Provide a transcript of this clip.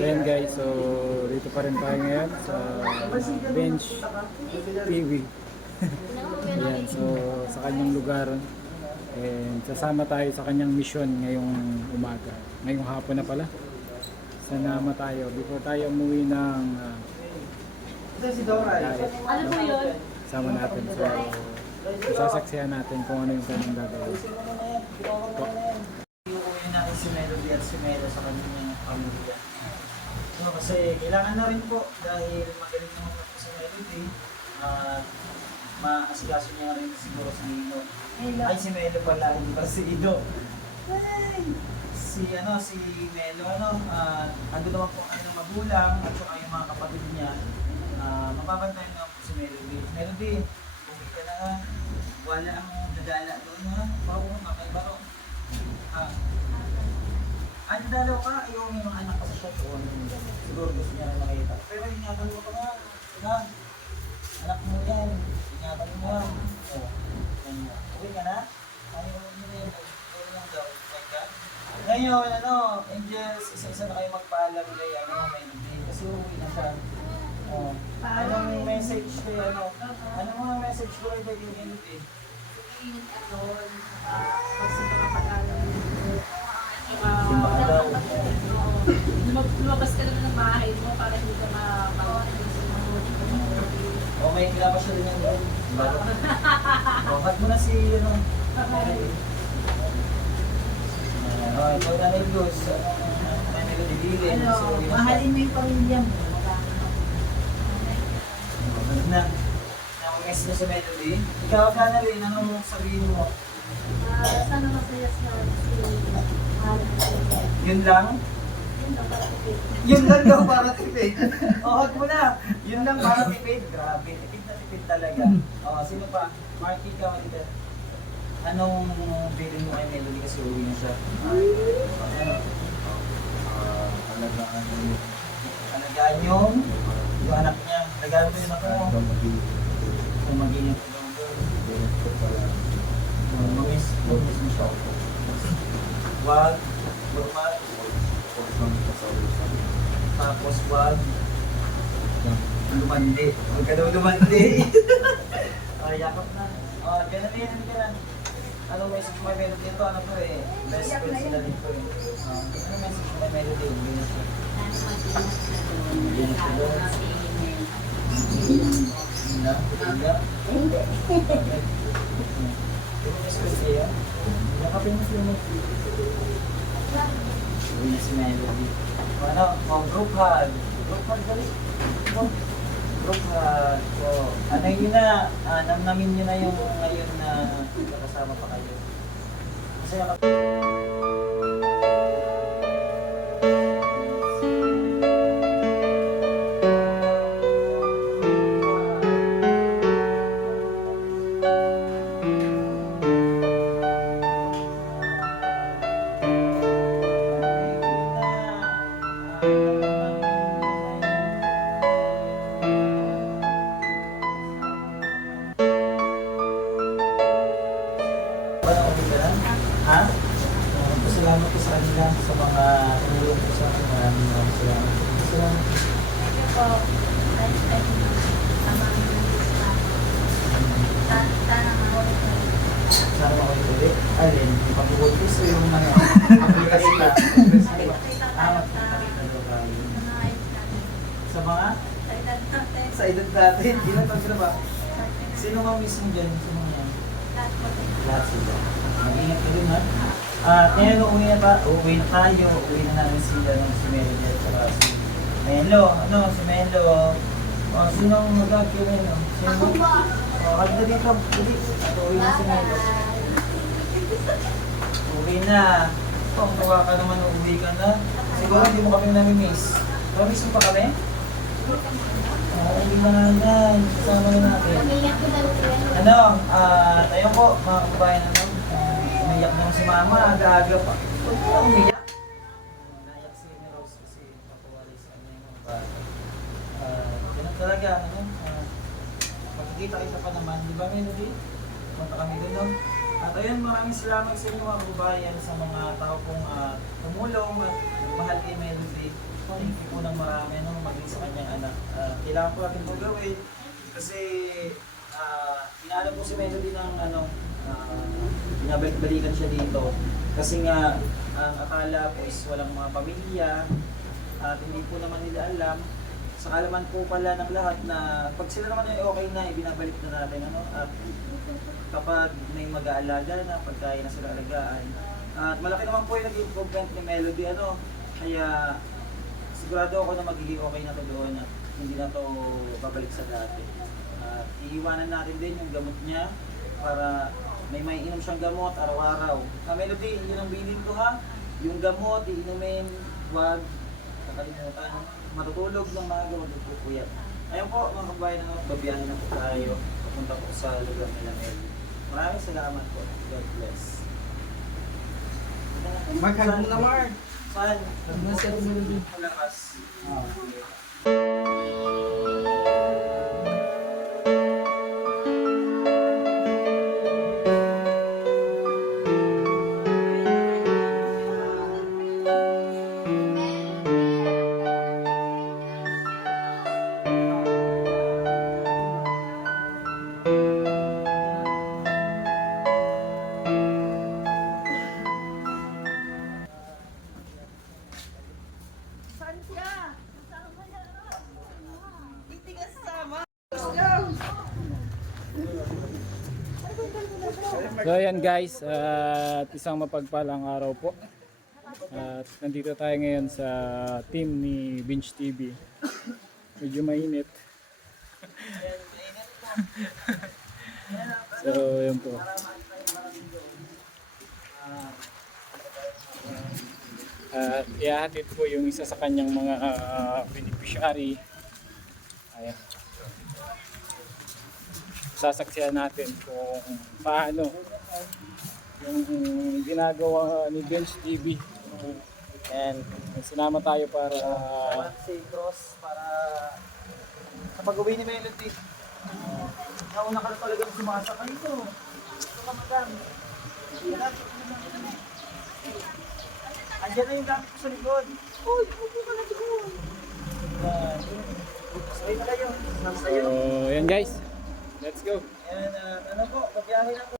Ayan guys, so dito pa rin tayo ngayon sa Bench TV. Ayan, so sa kanyang lugar. And sasama tayo sa kanyang mission ngayong umaga. Ngayong hapon na pala. Sanama tayo before tayo umuwi ng diet. Ano po yun? Sama natin. So sasaksihan natin kung ano yung kanyang gagawin. Uuwi natin si Melody at si Melo sa kanyang pamilya. So, kasi kailangan na rin po dahil magaling naman po si Melody at maasikaso niya rin siguro si Ino. Ay, si Melo pala, hindi pa si Ido. Ay! Si Melo, ando naman po ang kanyang magulang at saka yung mga kapatid niya. Mapapantayan naman po si Melody. Melody, bumili ka na ha. Wala ang dadala doon ha. Baka po kakaiba ro. Ano dalaw ka? Yung mga anak ko sa shop doon. Siguro gusto niya rin makita. Pero ingatan mo ka nga. Ha? Anak mo yan. Ingatan mo yan. O. Uwi ka na? Ayaw mo nyo yan. Uwi lang daw. Like that. Ngayon, Angels, isa-isa na kayo magpaalam kay Melody. Kasi uwi na siya. O. Anong message kay Anong mga message ko kay Melody? Lumabas ka naman ng bahay mo para hindi ka Okay, kailangan pa siya rin yung baro. Cut mo na si ikaw na rin Luz. May nililin. mahalin mo yung pamilya mo. Ganun na. Nang-mess niya si Melody. Ikaw ka na rin. Anong sabihin mo? Sana masaya sa Yun lang? Yun lang daw para tipid. Hug mo na. Yun lang para tipid. Grabe, tipid na tipid talaga. Sino pa? Marky ka, Marita. Anong feeling mo kay Melody kasi uwi na siya? Alagaan yung anak niya. Alagaan mo yung anak mo. Kung mag-ingat ka daw doon. Mamiss mo siya. Wag. Normal. Tapos wag lumandi. Huwag ka daw lumandi. Yakap na. Ganun yan. Anong message mo kay Melody dito? Ano to eh? Best friend sila dito eh. Anong message mo kay Melody? Hindi na siya. Hindi na siya doon. Hindi na? Hindi mo best friend siya? Yakapin mo sila mo. Uwi na si Melody. Group hug. Group hug dali. Group hug. Ano yun na, namnamin nyo na yung ngayon na kasama pa kayo. Masaya ka. Ha? Salamat po sa kanila sa mga tulong po sa akin. Maraming salamat. Salamat. Thank you po. Sana makulit ulit. Alin, pag-uultis o yung aplikasyon na. Sa mga? Sa edad natin. Ilan taon sila ba? Sino nga mismo dyan? Sino nga yan? Lahat sila. Mag-ingat ka rin ha. Ngayon uwi na tayo. Uwi na namin sila ng si Melody at saka si Melo. Si Melo. Sino ang mag-agyo Melo? Sino mo? Kag na dito. Uwi na si Melo. Uwi na. Kung tawa ka naman, uwi ka na. Siguro hindi mo kami nami-miss. Nami-miss mo pa kami? Uwi na yan. Kasama na natin. Tayo po mga kabayan umiyak naman si mama, aga-aga pa. Huwag na umiyak. Naiyak si Rose kasi papuwalay sa kanya yung mga bata. Ganun talaga, magkikita-kita pa naman, di ba Melody? Punta kami doon. At ayun, maraming salamat sa inyo mga kabayan sa mga tao pong tumulong at mahal kay Melody. thank you po ng marami no, maging sa kanyang anak. Kailangan po natin po gawin kasi inaalam po si Melody ng binabalik-balikan siya dito. Kasi nga, ang akala po is walang mga pamilya at hindi po naman nila alam. Sa kalaman po pala ng lahat na pag sila naman ay okay na, ibinabalik na natin. At kapag may mag-aalaga na, pagkaya na sila alagaan. At malaki naman po yung naging improvement ni Melody. Kaya sigurado ako na magiging okay na to doon at hindi na to babalik sa dati. At iiwanan natin din yung gamot niya para may inom siyang gamot araw-araw. Melody, yun ang bilin ko ha. Yung gamot, iinumin, wag kakalimutan. Matutulog ng mga gamot po po yan. Ayun po mga kabayan, babiyahin na po tayo. Papunta po sa lugar nila Melody. Maraming salamat po. God bless. Mark, hug mo na, Mark. Saan? Nasa Melody. Malakas. So ayan guys, at isang mapagpalang araw po. At nandito tayo ngayon sa team ni Binge TV. Medyo mainit. So yun po. At ihahatid po yung isa sa kanyang mga beneficiary. Ayan. Sasaksihan natin kung paano yung ginagawa ni Bench TV. And sinama tayo para Si Cross para sa pag-uwi ni Melody. Nauna ka na talaga sumasakay ito. Ito ka madam. Andiyan na yung gamit ko sa likod. Uy, upo ka na doon. Sabay na kayo. so yan guys. Let's go. And ano po, pabiyahe na po.